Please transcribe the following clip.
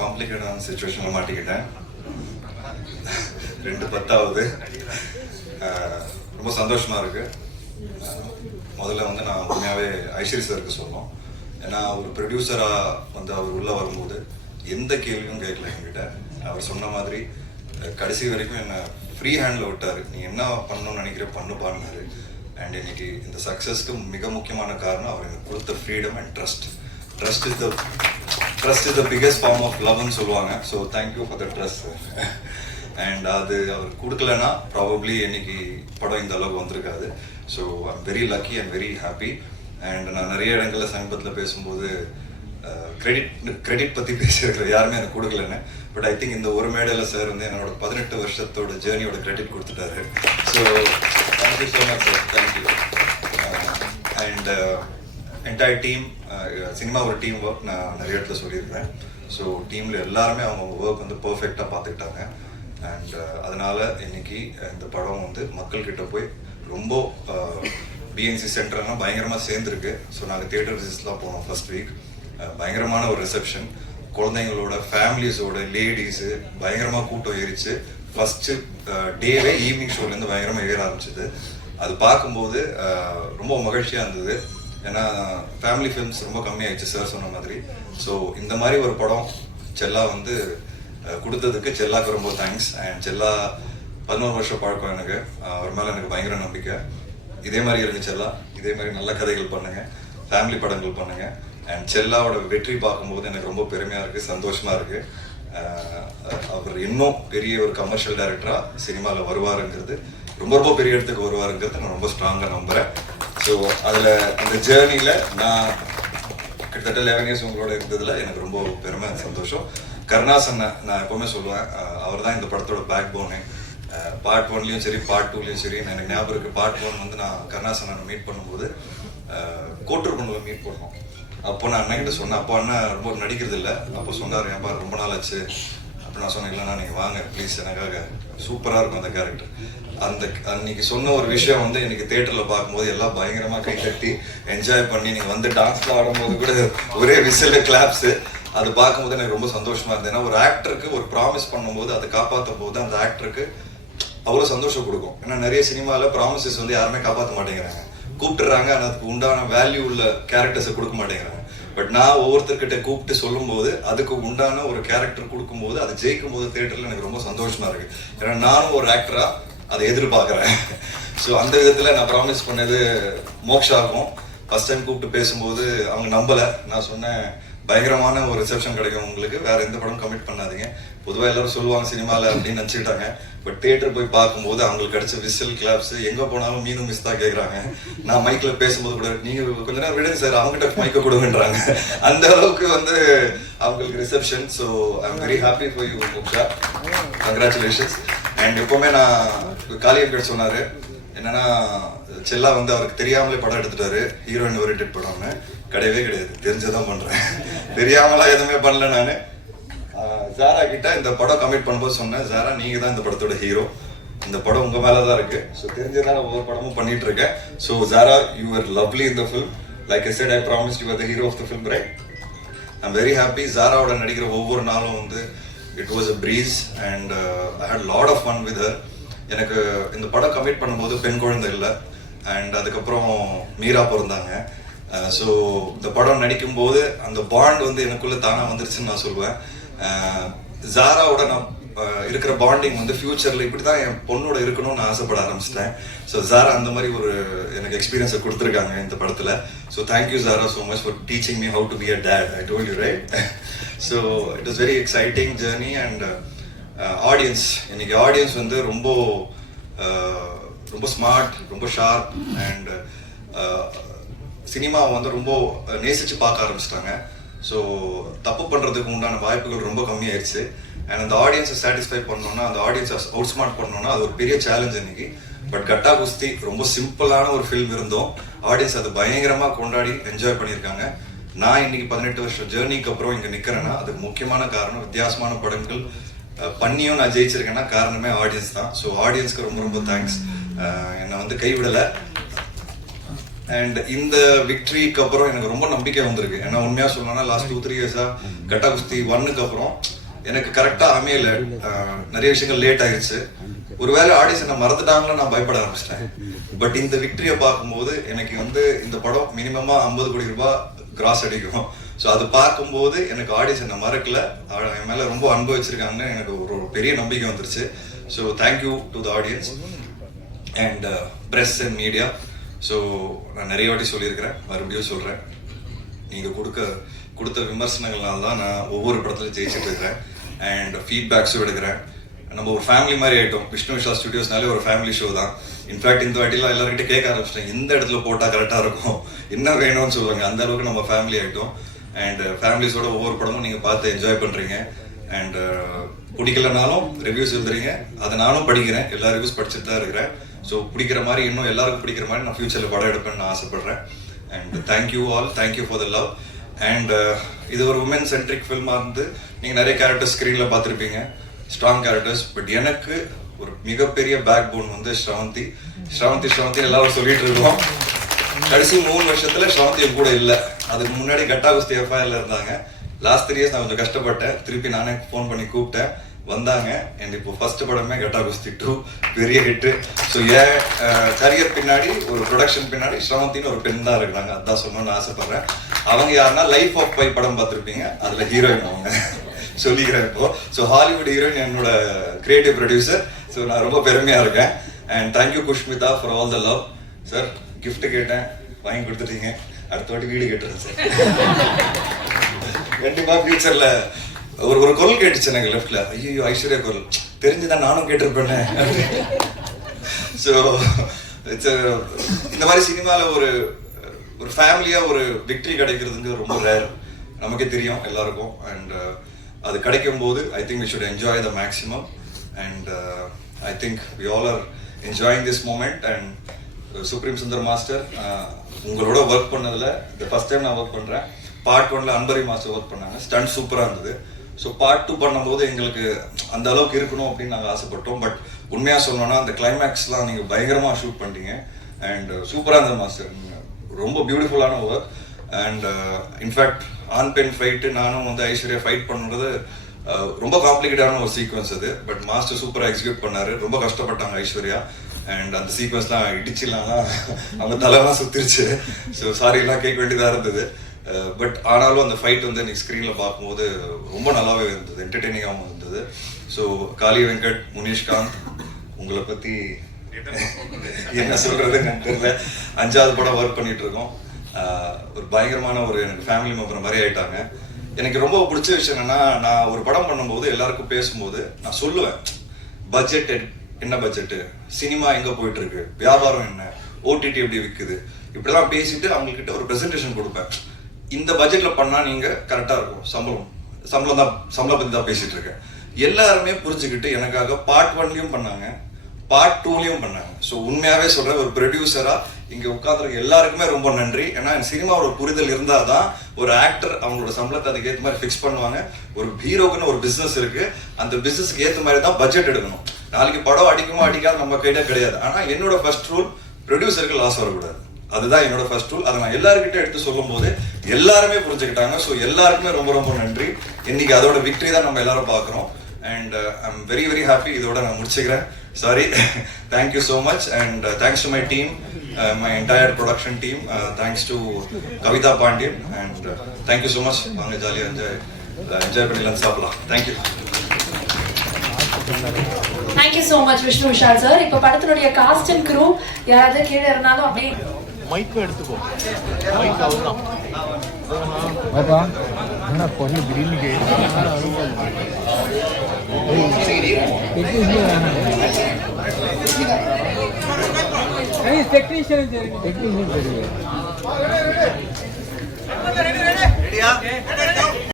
காம்ப்ளிகேட்டான சுச்சுவேஷனில் மாட்டிக்கிட்டேன். 2/10 ரொம்ப சந்தோஷமாக இருக்குது. முதல்ல வந்து நான் உண்மையாகவே ஐஸ்வரி சாருக்கு சொல்லணும். ஏன்னா ஒரு ப்ரொடியூசராக வந்து அவர் உள்ளே வரும்போது எந்த கேள்வியும் கேட்கல என்கிட்ட. அவர் சொன்ன மாதிரி கடைசி வரைக்கும் என்னை ஃப்ரீ ஹேண்டில் விட்டார். நீ என்ன பண்ணணும்னு நினைக்கிற பண்ணுப்பான்னாரு. அண்ட் இன்னைக்கு இந்த சக்ஸஸ்க்கு மிக முக்கியமான காரணம் அவர் எனக்கு கொடுத்த freedom and trust. Trust is the biggest form of லவ்னு சொல்லுவாங்க. So thank you for the trust. And அது அவர் கொடுக்கலன்னா ப்ராபப்ளி இன்னைக்கு படம் இந்த அளவுக்கு வந்திருக்காது. So I'm very lucky and very happy. And நான் நிறைய இடங்களில் சமீபத்தில் பேசும்போது கிரெடிட் பற்றி பேசியிருக்கிறேன், யாருமே எனக்கு கொடுக்கலன்னு. பட் ஐ திங்க் இந்த ஒரு மேடையில் சார் வந்து என்னோட 18 வருஷத்தோட ஜேர்னியோட கிரெடிட் கொடுத்துட்டாரு. So thank you so much sir, thank you. And entire team, cinema ஒரு டீம் ஒர்க் நான் நிறைய இடத்துல சொல்லியிருக்கேன். ஸோ டீமில் எல்லாருமே அவங்க ஒர்க் வந்து பர்ஃபெக்டாக பார்த்துக்கிட்டாங்க. அண்ட் அதனால இன்னைக்கு இந்த படம் வந்து மக்கள்கிட்ட போய் ரொம்ப பிஎன்சி சென்டர்லாம் பயங்கரமாக சேர்ந்துருக்கு. ஸோ நாங்கள் தியேட்டர் விசிட்ஸ்லாம் போனோம் ஃபர்ஸ்ட் வீக். பயங்கரமான ஒரு ரிசப்ஷன், குழந்தைங்களோட ஃபேமிலிஸோட லேடிஸு பயங்கரமாக கூட்டம் ஏறிச்சு. ஃபர்ஸ்ட் டேவே ஈவினிங் ஷோலேருந்து பயங்கரமாக ஏற ஆரம்பிச்சிது. அது பார்க்கும்போது ரொம்ப மகிழ்ச்சியாக இருந்தது. ஏன்னா ஃபேமிலி ஃபிலிம்ஸ் ரொம்ப கம்மியாயிடுச்சு சார் சொன்ன மாதிரி. ஸோ இந்த மாதிரி ஒரு படம் செல்லா வந்து கொடுத்ததுக்கு செல்லாக்கு ரொம்ப தேங்க்ஸ். அண்ட் செல்லா 11 வருஷம் பழக்கம் எனக்கு. அவர் மேலே எனக்கு பயங்கர நம்பிக்கை. இதே மாதிரி இருங்க செல்லா, இதே மாதிரி நல்ல கதைகள் பண்ணுங்க, ஃபேமிலி படங்கள் பண்ணுங்க. அண்ட் செல்லாவோட வெற்றி பார்க்கும்போது எனக்கு ரொம்ப பெருமையாக இருக்குது, சந்தோஷமாக இருக்குது. அவர் இன்னும் பெரிய ஒரு கமர்ஷியல் டைரக்டராக சினிமாவில் வருவாருங்கிறது, ரொம்ப ரொம்ப பெரிய இடத்துக்கு வருவாருங்கிறது நான் ரொம்ப ஸ்ட்ராங்காக நம்புகிறேன். ஸோ அதில் அந்த ஜேர்னியில் நான் கிட்டத்தட்ட 11 இயர்ஸ் உங்களோட இருந்ததில் எனக்கு ரொம்ப பெருமை, சந்தோஷம். கருணாசன் நான் எப்போவுமே சொல்லுவேன், அவர் தான் இந்த படத்தோட பேக் போனு. பார்ட் 1லையும் சரி பார்ட் 2லையும் சரி. எனக்கு ஞாபகம் இருக்குது, பார்ட் 1 வந்து நான் கருணாசனை மீட் பண்ணும்போது கோட்டூர்புண்ணில் மீட் பண்ணோம். அப்போ நான் அண்ணன்கிட்ட சொன்னேன், அப்போ அண்ணன் ரொம்ப நடிக்கிறது இல்லை. அப்போ சொன்னார், ஏன்பா ரொம்ப நாள் ஆச்சு. அப்போ நான் சொன்னேன், இல்லைண்ணா நீங்கள் வாங்க ப்ளீஸ், எனக்காக சூப்பராக இருக்கும் அந்த கேரக்டர். அன்னைக்கு சொன்ன ஒரு விஷயம் வந்து எனக்கு தியேட்டரில் பார்க்கும்போது எல்லாம் பயங்கரமாக கை தட்டி என்ஜாய் பண்ணி, நீங்கள் வந்து டான்ஸ்லாம் ஆடும்போது கூட ஒரே விசில் கிளாப்ஸு, அது பார்க்கும்போது எனக்கு ரொம்ப சந்தோஷமாக இருந்தது. ஏன்னா ஒரு ஆக்டருக்கு ஒரு ப்ராமிஸ் பண்ணும்போது அதை காப்பாற்றும் போது அந்த ஆக்டருக்கு அவ்வளோ சந்தோஷம் கொடுக்கும். ஏன்னா நிறைய சினிமாவில் ப்ராமிசஸ் வந்து யாருமே காப்பாற்ற மாட்டேங்கிறாங்க, கூப்பிட்டுறாங்க, ஆனால் அதுக்கு உண்டான வேல்யூ உள்ள கேரக்டர்ஸை கொடுக்க மாட்டேங்கிறாங்க. பட் நான் ஒவ்வொருத்தர்கிட்ட கூப்பிட்டு சொல்லும்போது அதுக்கு உண்டான ஒரு கேரக்டர் கொடுக்கும்போது அது ஜெயிக்கும் போது தியேட்டரில் எனக்கு ரொம்ப சந்தோஷமா இருக்கு. ஏன்னா நானும் ஒரு ஆக்டரா அதை எதிர்பார்க்குறேன். ஸோ அந்த விதத்தில் நான் ப்ராமிஸ் பண்ணது மோக்ஷாகும். ஃபர்ஸ்ட் டைம் கூப்பிட்டு பேசும்போது அவங்க நம்பலை. நான் சொன்னேன், பயங்கரமான ஒரு ரிசப்ஷன் கிடைக்கும் உங்களுக்கு, வேற எந்த படம் கமிட் பண்ணாதீங்க. பொதுவாக எல்லாரும் சொல்லுவாங்க சினிமாவில் அப்படின்னு நினச்சிக்கிட்டாங்க. பட் தியேட்டர் போய் பார்க்கும்போது அவங்களுக்கு கிடைச்ச விசில் கிளாப்ஸ், எங்கே போனாலும் மீனும் மிஸ் தான் கேட்குறாங்க. நான் மைக்கில் பேசும்போது கூட, நீங்கள் கொஞ்ச நேரம் விடுங்க சார், அவங்ககிட்ட மைக்கை கொடுங்கன்றாங்க. அந்த அளவுக்கு வந்து அவங்களுக்கு reception. So I am very happy for you moksha, congratulations. And எப்போவுமே நான் காளியம்பேட் சொன்னார் என்னன்னா, செல்லா வந்து அவருக்கு தெரியாமலே படம் எடுத்துட்டாரு, ஹீரோயின் ஓரியன்டட் படம்னு. கிடையவே கிடையாது, தெரிஞ்சதான் பண்றேன், தெரியாமலாம் எதுவுமே பண்ணல. நான் ஜாரா கிட்ட இந்த படம் கமிட் பண்ணும்போது சொன்னேன், ஜாரா நீங்க தான் இந்த படத்தோட ஹீரோ, இந்த படம் உங்க மேலதான் இருக்கு. ஸோ தெரிஞ்சதான் ஒவ்வொரு படமும் பண்ணிட்டு இருக்கேன். So Zara, you are lovely in the film. Like I said, I promised you are the hero of the film, right? I am very happy. ஜாராவோட நடிக்கிற ஒவ்வொரு நாளும் வந்து it was a breeze and I had lot of fun with her. எனக்கு இந்த படம் commit பண்ணும்போது பெண் குழந்தை இல்லை. அண்ட் அதுக்கப்புறம் மீரா பிறந்தாங்க. ஸோ இந்த படம் நடிக்கும் போது அந்த பாண்ட் வந்து எனக்குள்ள தானாக வந்துருச்சுன்னு நான் சொல்லுவேன். ஜாராவோட நான் இருக்கிற பாண்டிங் வந்து ஃபியூச்சரில் இப்படி தான் என் பொண்ணோட இருக்கணும்னு நான் ஆசைப்பட ஆரம்பிச்சிட்டேன். ஸோ ஜாரா அந்த மாதிரி ஒரு எனக்கு எக்ஸ்பீரியன்ஸை கொடுத்துருக்காங்க இந்த படத்தில். So thank you Zara so much for teaching me how to be a date. I told you right. So it is very exciting journey. And audience, இன்னைக்கு ஆடியன்ஸ் வந்து ரொம்ப ரொம்ப ஸ்மார்ட், ரொம்ப ஷார்ப். அண்ட் சினிமாவை வந்து ரொம்ப நேசிச்சு பார்க்க ஆரம்பிச்சிட்டாங்க. ஸோ தப்பு பண்ணுறதுக்கு உண்டான வாய்ப்புகள் ரொம்ப கம்மியாயிடுச்சு. அண்ட் அந்த ஆடியன்ஸை சாட்டிஸ்ஃபை பண்ணோன்னா, அந்த ஆடியன்ஸை அவுட் ஸ்மார்ட் பண்ணோன்னா அது ஒரு பெரிய சேலஞ்ச் இன்னைக்கு. பட் கட்டா குஸ்தி ரொம்ப சிம்பிளான ஒரு ஃபில்ம் இருந்தோம், ஆடியன்ஸ் அதை பயங்கரமாக கொண்டாடி என்ஜாய் பண்ணியிருக்காங்க. நான் இன்னைக்கு 18 வருஷம் ஜேர்னிக்கு அப்புறம் இங்கே நிற்கிறேன்னா அதுக்கு முக்கியமான காரணம், வித்தியாசமான படங்கள் பண்ணியும் நான் ஜெயிச்சிருக்கேன்னா காரணமே ஆடியன்ஸ் தான். ஸோ ஆடியன்ஸ்க்கு ரொம்ப ரொம்ப தேங்க்ஸ். என்னை வந்து கைவிடலை. அண்ட் இந்த விக்டரிக்கு அப்புறம் எனக்கு ரொம்ப நம்பிக்கை வந்திருக்கு. ஏன்னா உண்மையாக சொல்லணும்னா லாஸ்ட் 2-3 இயர்ஸாக கட்டா குஸ்தி 1க்கு அப்புறம் எனக்கு கரெக்டாக அமையல. நிறைய விஷயங்கள் லேட் ஆயிடுச்சு. ஒருவேளை ஆடிஷனை மறந்துட்டாங்களோ நான் பயப்பட ஆரம்பிச்சிட்டேன். பட் இந்த விக்டரியை பார்க்கும்போது எனக்கு வந்து இந்த படம் மினிமமாக 50 கோடி ரூபாய் கிராஸ் அடிக்கும். ஸோ அது பார்க்கும்போது எனக்கு ஆடிஷனை மறக்கல, என் மேலே ரொம்ப அனுபவிச்சிருக்காங்கன்னு எனக்கு ஒரு பெரிய நம்பிக்கை வந்துருச்சு. So thank you to the audience and press and media. So நான் நிறைய வாட்டி சொல்லியிருக்கிறேன், மறுபடியும் சொல்கிறேன், நீங்கள் கொடுத்த விமர்சனங்கள்னால தான் நான் ஒவ்வொரு படத்துலையும் ஜெயிச்சுட்டு இருக்கிறேன் அண்ட் ஃபீட்பேக்ஸும் எடுக்கிறேன். நம்ம ஒரு ஃபேமிலி மாதிரி ஆகிட்டோம். விஷ்ணு விஷால் ஸ்டுடியோஸ்னாலே ஒரு ஃபேமிலி ஷோ தான். இன்ஃபேக்ட் இந்த வாட்டிலாம் எல்லாருக்கிட்ட கேட்க ஆரம்பிச்சிட்டேன், எந்த இடத்துல போட்டால் கரெக்டாக இருக்கும், என்ன வேணும்னு சொல்லுவாங்க. அந்த அளவுக்கு நம்ம ஃபேமிலி ஆகிட்டோம் அண்ட் ஃபேமிலிஸோட ஒவ்வொரு படமும் நீங்கள் பார்த்து என்ஜாய் பண்ணுறீங்க அண்ட் பிடிக்கலனாலும் ரிவ்யூஸ் எழுதுறீங்க, அதை நானும் படிக்கிறேன், எல்லா ரிவ்யூஸ் படிச்சுட்டு தான் இருக்கிறேன். ஸோ பிடிக்கிற மாதிரி இன்னும் எல்லாருக்கும் பிடிக்கிற மாதிரி நான் ஃபியூச்சரில் படம் எடுப்பேன்னு நான் ஆசைப்படுறேன். And thank you all, thank you for the love. And இது ஒரு உமன் சென்ட்ரிக் ஃபில்மாக இருந்து நீங்கள் நிறைய கேரக்டர்ஸ் ஸ்க்ரீனில் பார்த்துருப்பீங்க, ஸ்ட்ராங் கேரக்டர்ஸ். பட் எனக்கு ஒரு மிகப்பெரிய பேக் போன் வந்து ஸ்ரவந்தி எல்லாரும் சொல்லிட்டு இருக்கோம். கடைசி 3 வருஷத்துல ஸ்ரவந்தி கூட இல்லை. அதுக்கு முன்னாடி கட்டா குஸ்தி எஃப்ஐஆர்ல இருந்தாங்க. லாஸ்ட் 3 இயர்ஸ் நான் கொஞ்சம் கஷ்டப்பட்டேன். திருப்பி நானே ஃபோன் பண்ணி கூப்பிட்டேன், வந்தாங்க. அண்ட் இப்போ ஃபர்ஸ்ட் படமே கட்டா குஸ்தி 2 பெரிய ஹிட்டு. ஸோ என் கரியர் பின்னாடி ஒரு ப்ரொடக்ஷன் பின்னாடி ஸ்ரவந்தின்னு ஒரு பெண் தான் இருக்கிறாங்க. அதான் சொல்லணும்னு ஆசைப்படுறேன். அவங்க யாருன்னா லைஃப் ஆஃப் பை படம் பார்த்துருப்பீங்க, அதில் ஹீரோயின் அவங்க சொல்லிக்கிறேன் இப்போ. ஸோ ஹாலிவுட் ஹீரோயின் என்னோட கிரியேட்டிவ் ப்ரொடியூசர். ஸோ நான் ரொம்ப பெருமையாக இருக்கேன். And thank you Kushmita for all the love. Sir gift கேட்டேன், வாங்கி கொடுத்துட்டீங்க. அடுத்த வாட்டி வீடு கேட்டுறேன் சார். கண்டிப்பாக ஃபியூச்சரில் ஒரு குரல் கேட்டுச்சு எனக்கு லெஃப்ட்ல, ஐயோ ஐஸ்வர்யா குரல் தெரிஞ்சுதான் நானும் கேட்டிருப்பேன்னு. ஸோ இட்ஸ் இந்த மாதிரி சினிமாவில் ஒரு ஃபேமிலியாக ஒரு விக்டரி கிடைக்கிறதுங்கிறது ரொம்ப ரேர், நமக்கே தெரியும் எல்லாருக்கும். அண்ட் அது கிடைக்கும் போது I think we should enjoy the maximum. And I think we all are enjoying this moment. And Supreme Sundar master உங்களோட ஒர்க் பண்ணதில் இந்த ஃபர்ஸ்ட் டைம் நான் ஒர்க் பண்ணுறேன். பார்ட் 1ல அன்பரி மாஸ்டர் ஒர்க் பண்ணாங்க, ஸ்டண்ட் சூப்பராக இருந்தது. ஸோ பார்ட் 2 பண்ணும்போது எங்களுக்கு அந்த அளவுக்கு இருக்கணும் அப்படின்னு நாங்கள் ஆசைப்பட்டோம். பட் உண்மையாக சொல்லணும்னா அந்த கிளைமேக்ஸ்லாம் நீங்கள் பயங்கரமாக ஷூட் பண்ணிட்டீங்க அண்ட் சூப்பராக இருந்தது மாஸ்டர். ரொம்ப பியூட்டிஃபுல்லான ஒர்க். அண்ட் இன்ஃபேக்ட் ஆண் பெண் ஃபைட்டு நானும் வந்து ஐஸ்வர்யா ஃபைட் பண்ணுறது ரொம்ப காம்ப்ளிகேட்டான ஒரு சீக்வன்ஸ் அது. பட் மாஸ்டர் சூப்பராக எக்ஸிக்யூட் பண்ணாரு. ரொம்ப கஷ்டப்பட்டாங்க ஐஸ்வர்யா. அண்ட் அந்த சீக்வன்ஸ்லாம் இடிச்சிலாம் அவங்க தலைலாம் சுத்திருச்சு. ஸோ சாரிலாம் கேட்க வேண்டியதாக இருந்தது. பட் ஆனாலும் அந்த ஃபைட் வந்து எனக்கு ஸ்க்ரீனில் பார்க்கும்போது ரொம்ப நல்லாவே இருந்தது, என்டர்டெய்னிங்காகவும் இருந்தது. ஸோ காளி வெங்கட், முனீஷ்காந்த், உங்களை பற்றி என்ன சொல்கிறதுன்னு எனக்கு தெரியல. 5வது படம் ஒர்க் பண்ணிட்டு இருக்கோம். ஒரு பயங்கரமான ஒரு எனக்கு ஃபேமிலி மெம்பர் மாதிரி ஆயிட்டாங்க. எனக்கு ரொம்ப பிடிச்ச விஷயம் என்னன்னா, நான் ஒரு படம் பண்ணும்போது எல்லாருக்கும் பேசும்போது நான் சொல்லுவேன், பட்ஜெட் என்ன, பட்ஜெட்டு, சினிமா எங்கே போயிட்டு இருக்கு, வியாபாரம் என்ன, ஓடிடி எப்படி விற்குது, இப்படிலாம் பேசிட்டு அவங்கக்கிட்ட ஒரு ப்ரெசன்டேஷன் கொடுப்பேன். இந்த பட்ஜெட்ல பண்ணா நீங்க கரெக்டா இருக்கும், சம்பளம் பத்தி தான் பேசிட்டு இருக்கேன். எல்லாருமே புரிஞ்சுக்கிட்டு எனக்காக பார்ட் 1லயும் பண்ணாங்க, பார்ட் 2லயும் பண்ணாங்க. ஸோ உண்மையாவே சொல்றேன், ஒரு ப்ரொடியூசரா இங்க உட்காந்துருக்க எல்லாருக்குமே ரொம்ப நன்றி. ஏன்னா சினிமாவோட புரிதல் இருந்தாதான் ஒரு ஆக்டர் அவங்களோட சம்பளத்தை அதுக்கு ஏற்ற மாதிரி ஃபிக்ஸ் பண்ணுவாங்க. ஒரு ஹீரோக்குன்னு ஒரு பிசினஸ் இருக்கு, அந்த பிசினஸ்க்கு ஏற்ற மாதிரி தான் பட்ஜெட் எடுக்கணும். நாளைக்கு படம் அடிக்குமா அடிக்காது நம்ம கையில கிடையாது. ஆனா என்னோட ஃபர்ஸ்ட் ரூல், ப்ரொடியூசருக்கு லாஸ் வரக்கூடாது. அதுதான் என்னோட ஃபர்ஸ்ட் ரூல். அதை நான் எல்லாருக்கிட்ட எடுத்து சொல்லும் போது எல்லாருமே புரிஞ்சுக்கிட்டாங்க. ஸோ எல்லாருக்குமே ரொம்ப ரொம்ப நன்றி. இன்னைக்கு அதோட விக்டரி தான் நம்ம எல்லாரும் பார்க்குறோம். And I am very very happy. இதோட நான் முடிச்சுக்கிறேன். Sorry, thank you so much. And thanks to my team, my entire production team. Thanks to Kavitha Pandian. And thank you so much. வாங்க ஜாலியாக என்ஜாய் பண்ணி லஞ்ச் சாப்பிடலாம். Thank you. Thank you so much Vishnu Vishal sir. இப்போ படத்தினுடைய cost and crew யாராவது கீழே இருந்தாலும் அப்படியே மைக்கு எடுத்துக்கோ. மைக் அவ்வளோதான். பாப்பா என்ன பொண்ணு திடீர்னு டெக்னீஷியன் தெரியும்.